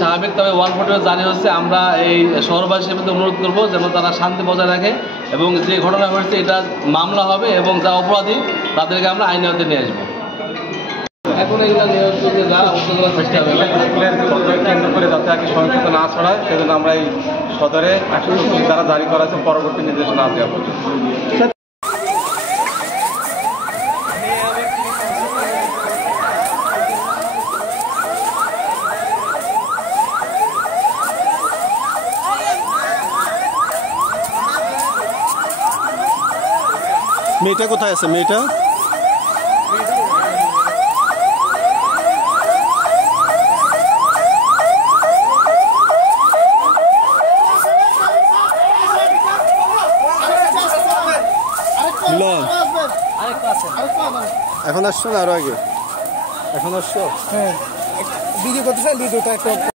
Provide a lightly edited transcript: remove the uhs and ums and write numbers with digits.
স্বাভাবিক, তবে ওয়ান ভোটের জারি হচ্ছে। আমরা এই শহরবাসীর মধ্যে অনুরোধ করবো যেন তারা শান্তি বজায় রাখে এবং যে ঘটনা ঘটেছে এটা মামলা হবে এবং যা অপরাধী তাদেরকে আমরা আইনের আওতায় নিয়ে আসবো। এখন এগুলো নিয়ে হচ্ছে যে যা চেষ্টা হবে কেন্দ্র করে যাতে আর কি সহিংসতা না ছড়ায়, সেজন্য আমরা এই সদরে যারা জারি করা আছে পরবর্তী নির্দেশনা দেওয়া পর্যন্ত। মেয়েটা কোথায় আছে? মেয়েটা এখন আসছো না আরো আগে? এখন আসছো? হ্যাঁ, ভিডিও করতে চাই, ভিডিওটা একটা